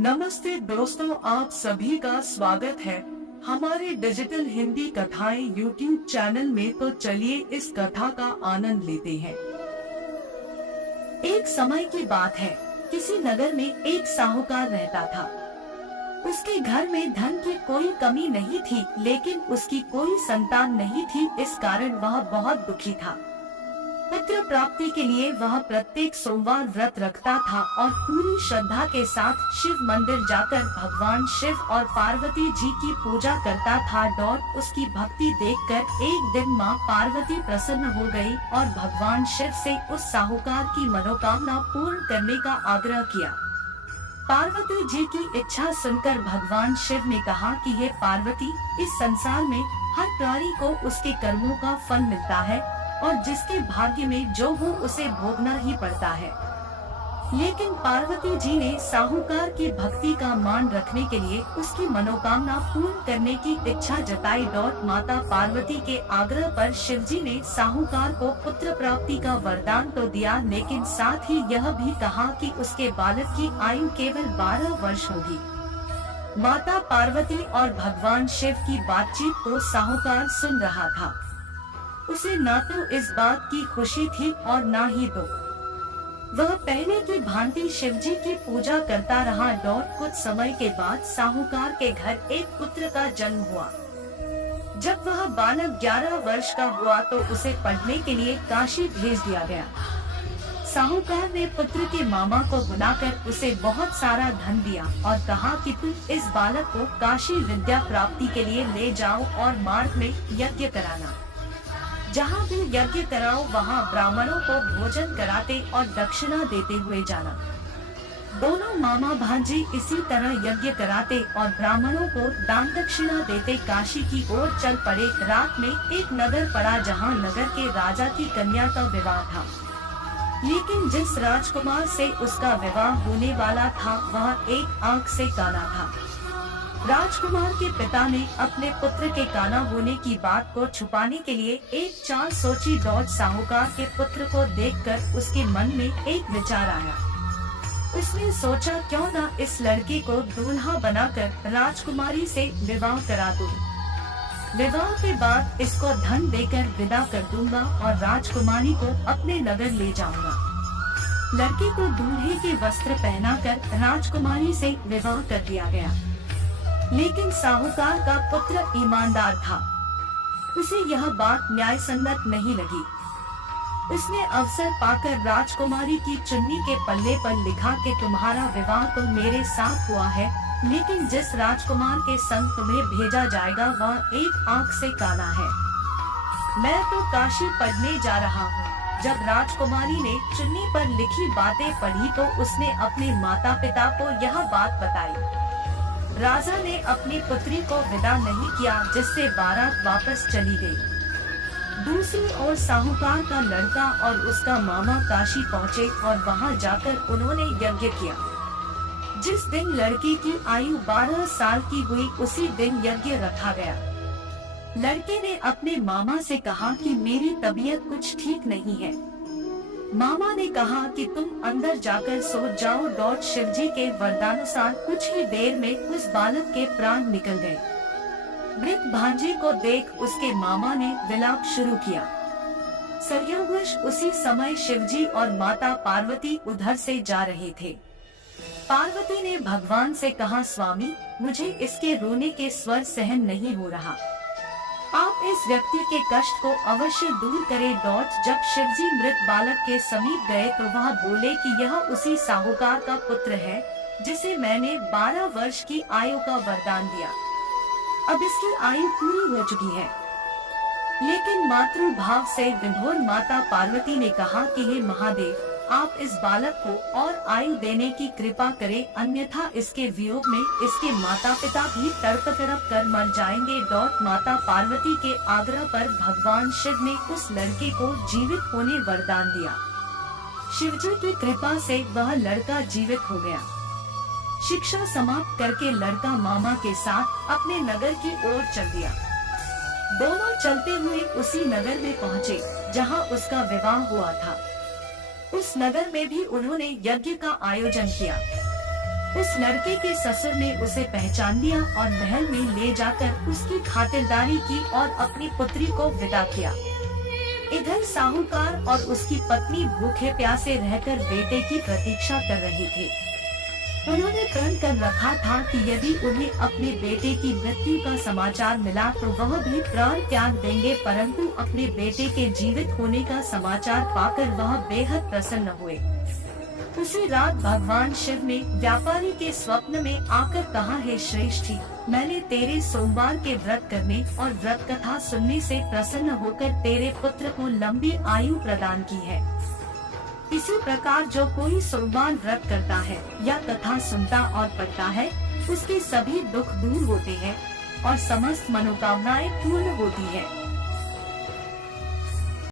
नमस्ते दोस्तों, आप सभी का स्वागत है हमारे डिजिटल हिंदी कथाएं यूट्यूब चैनल में। तो चलिए इस कथा का आनंद लेते हैं। एक समय की बात है, किसी नगर में एक साहूकार रहता था। उसके घर में धन की कोई कमी नहीं थी, लेकिन उसकी कोई संतान नहीं थी। इस कारण वह बहुत दुखी था। पुत्र प्राप्ति के लिए वह प्रत्येक सोमवार व्रत रखता था और पूरी श्रद्धा के साथ शिव मंदिर जाकर भगवान शिव और पार्वती जी की पूजा करता था। उसकी भक्ति देखकर एक दिन मां पार्वती प्रसन्न हो गई और भगवान शिव से उस साहूकार की मनोकामना पूर्ण करने का आग्रह किया। पार्वती जी की इच्छा सुनकर भगवान शिव ने कहा कि हे पार्वती, इस संसार में हर प्राणी को उसके कर्मों का फल मिलता है और जिसके भाग्य में जो हो उसे भोगना ही पड़ता है। लेकिन पार्वती जी ने साहूकार की भक्ति का मान रखने के लिए उसकी मनोकामना पूर्ण करने की इच्छा जताई। माता पार्वती के आग्रह पर शिवजी ने साहूकार को पुत्र प्राप्ति का वरदान तो दिया, लेकिन साथ ही यह भी कहा कि उसके बालक की आयु केवल 12 वर्ष होगी। माता पार्वती और भगवान शिव की बातचीत को साहूकार सुन रहा था। उसे न तो इस बात की खुशी थी और न ही दुख। वह पहले की भांति शिवजी की पूजा करता रहा। कुछ समय के बाद साहूकार के घर एक पुत्र का जन्म हुआ। जब वह बालक 11 वर्ष का हुआ तो उसे पढ़ने के लिए काशी भेज दिया गया। साहूकार ने पुत्र के मामा को बुलाकर उसे बहुत सारा धन दिया और कहा कि तुम इस बालक को काशी विद्या प्राप्ति के लिए ले जाओ और मार्ग में यज्ञ कराना। जहाँ भी यज्ञ कराओ वहाँ ब्राह्मणों को भोजन कराते और दक्षिणा देते हुए जाना। दोनों मामा भांजी इसी तरह यज्ञ कराते और ब्राह्मणों को दान दक्षिणा देते काशी की ओर चल पड़े। रात में एक नगर पड़ा जहाँ नगर के राजा की कन्या का विवाह था, लेकिन जिस राजकुमार से उसका विवाह होने वाला था वह एक आंख से काना था। राजकुमार के पिता ने अपने पुत्र के काना होने की बात को छुपाने के लिए एक चाल सोची। साहूकार के पुत्र को देखकर उसके मन में एक विचार आया। उसने सोचा, क्यों न इस लड़के को दूल्हा बनाकर राजकुमारी से विवाह करा दूं। विवाह के बाद इसको धन देकर विदा कर दूंगा और राजकुमारी को अपने नगर ले जाऊंगा। लड़के को दूल्हे के वस्त्र पहनाकर राजकुमारी से विवाह कर दिया गया। लेकिन साहूकार का पुत्र ईमानदार था। उसे यह बात न्याय संगत नहीं लगी। उसने अवसर पाकर राजकुमारी की चुन्नी के पल्ले पर लिखा कि तुम्हारा विवाह तो मेरे साथ हुआ है, लेकिन जिस राजकुमार के संग तुम्हें भेजा जाएगा वह एक आंख से काला है। मैं तो काशी पढ़ने जा रहा हूँ। जब राजकुमारी ने चुन्नी पर लिखी बातें पढ़ी तो उसने अपने माता पिता को यह बात बताई। राजा ने अपनी पुत्री को विदा नहीं किया, जिससे बारात वापस चली गई। दूसरी ओर साहूकार का लड़का और उसका मामा काशी पहुँचे और वहां जाकर उन्होंने यज्ञ किया। जिस दिन लड़की की आयु 12 साल की हुई उसी दिन यज्ञ रखा गया। लड़के ने अपने मामा से कहा कि मेरी तबीयत कुछ ठीक नहीं है। मामा ने कहा कि तुम अंदर जाकर सो जाओ। शिवजी के वरदानुसार कुछ ही देर में उस बालक के प्राण निकल गए। मृत भांजे को देख उसके मामा ने विलाप शुरू किया। संयोगवश उसी समय शिवजी और माता पार्वती उधर से जा रहे थे। पार्वती ने भगवान से कहा, स्वामी, मुझे इसके रोने के स्वर सहन नहीं हो रहा। आप इस व्यक्ति के कष्ट को अवश्य दूर करें। जब शिवजी मृत बालक के समीप गए तो वह बोले कि यह उसी साहूकार का पुत्र है जिसे मैंने 12 वर्ष की आयु का वरदान दिया। अब इसकी आयु पूरी हो चुकी है। लेकिन मातृभाव से विभोर माता पार्वती ने कहा कि हे महादेव, आप इस बालक को और आयु देने की कृपा करें, अन्यथा इसके वियोग में इसके माता पिता भी तड़प कर मर जाएंगे। माता पार्वती के आग्रह पर भगवान शिव ने उस लड़के को जीवित होने वरदान दिया। शिवजी की कृपा से वह लड़का जीवित हो गया। शिक्षा समाप्त करके लड़का मामा के साथ अपने नगर की ओर चल दिया। दोनों चलते हुए उसी नगर में पहुँचे जहाँ उसका विवाह हुआ था। उस नगर में भी उन्होंने यज्ञ का आयोजन किया। उस लड़के के ससुर ने उसे पहचान लिया और महल में ले जाकर उसकी खातिरदारी की और अपनी पुत्री को विदा किया। इधर साहूकार और उसकी पत्नी भूखे प्यासे रहकर बेटे की प्रतीक्षा कर रहे थे। उन्होंने प्रण कर रखा था कि यदि उन्हें अपने बेटे की मृत्यु का समाचार मिला तो वह भी प्राण त्याग देंगे, परंतु अपने बेटे के जीवित होने का समाचार पाकर वह बेहद प्रसन्न हुए। उसी रात भगवान शिव ने व्यापारी के स्वप्न में आकर कहा, हे श्रेष्ठी, मैंने तेरे सोमवार के व्रत करने और व्रत कथा सुनने से प्रसन्न होकर तेरे पुत्र को लंबी आयु प्रदान की है। इसी प्रकार जो कोई सोमवार व्रत करता है या कथा सुनता और पढ़ता है, उसके सभी दुख दूर होते हैं और समस्त मनोकामनाएं पूर्ण होती है।